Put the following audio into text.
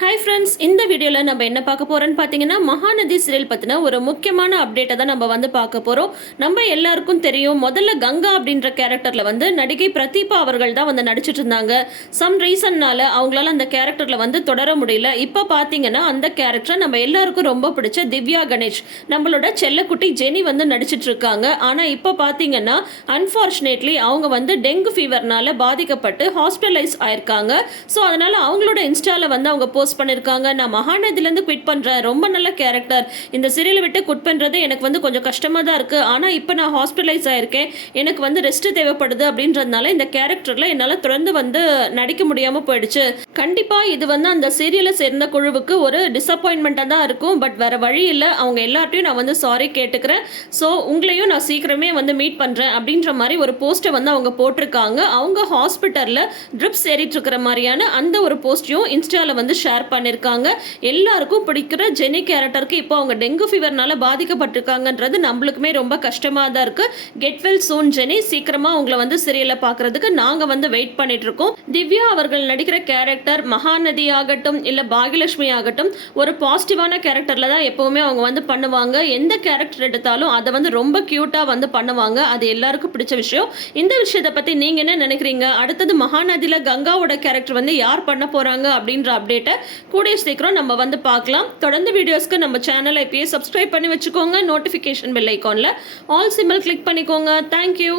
Hi friends இந்த வீடியோவில் நம்ம என்ன பார்க்க போகிறோன்னு பார்த்தீங்கன்னா மகாநதி சீரியல் பற்றின ஒரு முக்கியமான அப்டேட்டை தான் நம்ம வந்து பார்க்க போகிறோம் நம்ம எல்லாருக்கும் தெரியும் முதல்ல கங்கா அப்படின்ற கேரக்டரில் வந்து நடிகை பிரதீபா அவர்கள் தான் வந்து நடிச்சிட்டு இருந்தாங்க. சம் ரீசன்னால் அவங்களால அந்த கேரக்டரில் வந்து தொடர முடியல. இப்போ பார்த்தீங்கன்னா அந்த கேரக்டரை நம்ம எல்லாருக்கும் ரொம்ப பிடிச்ச திவ்யா கணேஷ் நம்மளோட செல்லக்குட்டி ஜெனி வந்து நடிச்சிட்டு இருக்காங்க. ஆனால் இப்போ பார்த்தீங்கன்னா அன்ஃபார்ச்சுனேட்லி அவங்க வந்து டெங்கு ஃபீவர்னால பாதிக்கப்பட்டு ஹாஸ்பிட்டலைஸ் ஆயிருக்காங்க. ஸோ அதனால் அவங்களோட இன்ஸ்டாவில் வந்து அவங்க போஸ்ட் பண்ணியிருக்காங்க நான் மகாநதிலேருந்து குவிட் பண்ணுறேன் ரொம்ப நல்ல கேரக்டர் இந்த சீரியலை விட்டு குட் பண்ணுறது எனக்கு வந்து கொஞ்சம் கஷ்டமாக தான் இருக்குது ஆனால் இப்போ நான் ஹாஸ்பிட்டலைஸ் ஆயிருக்கேன். எனக்கு வந்து ரெஸ்ட் தேவைப்படுது அப்படின்றதுனால இந்த கேரக்டரில் என்னால் தொடர்ந்து வந்து நடிக்க முடியாமல் போயிடுச்சு. கண்டிப்பாக இது வந்து அந்த சீரியலை சேர்ந்த குழுவுக்கு ஒரு டிசப்பாயின்மெண்ட்டாக தான் இருக்கும். பட் வேறு வழி இல்லை. அவங்க எல்லார்ட்டையும் நான் வந்து சாரி கேட்டுக்கிறேன். ஸோ உங்களையும் நான் சீக்கிரமே வந்து மீட் பண்ணுறேன் அப்படின்ற மாதிரி ஒரு போஸ்ட்டை வந்து அவங்க போட்டிருக்காங்க. அவங்க ஹாஸ்பிட்டலில் ட்ரிப்ஸ் ஏறிட்டு இருக்கிற மாதிரியான அந்த ஒரு போஸ்ட்டையும் இன்ஸ்டாவில் வந்து ஷேர் பண்ணியிருக்காங்க எல்லாருக்கும் பிடிக்கிற ஜெனி கேரக்டருக்கு இப்போ அவங்க டெங்கு ஃபீவர்னால பாதிக்கப்பட்டிருக்காங்கன்றது நம்மளுக்குமே ரொம்ப கஷ்டமாக தான் இருக்குது கெட் வெல் சூன் ஜெனி சீக்கிரமாக உங்களை வந்து சீரியலை பார்க்குறதுக்கு நாங்கள் வந்து வெயிட் பண்ணிட்டு இருக்கோம் திவ்யா அவர்கள் நடிக்கிற கேரக்டர் மகாநதி ஆகட்டும் இல்லை பாகியலட்சுமி ஆகட்டும் ஒரு பாசிட்டிவான கேரக்டரில் தான் எப்போவுமே அவங்க வந்து பண்ணுவாங்க. எந்த கேரக்டர் எடுத்தாலும் அதை வந்து ரொம்ப க்யூட்டாக வந்து பண்ணுவாங்க. அது எல்லாருக்கும் பிடிச்ச விஷயம். இந்த விஷயத்தை பற்றி நீங்கள் என்ன நினைக்கிறீங்க? அடுத்தது மகாநதியில் கங்காவோட கேரக்டர் வந்து யார் பண்ண போகிறாங்க அப்படின்ற அப்டேட்டை கூடிய சீக்கிரம் நம்ம வந்து பார்க்கலாம். தொடர்ந்து வீடியோஸ்க்கு நம்ம சேனலை இப்பயே சப்ஸ்கிரைப் பண்ணி வச்சுக்கோங்க. நோட்டிஃபிகேஷன் பெல் ஐக்கானில் ஆல் சிம்பிள் கிளிக் பண்ணிக்கோங்க. Thank you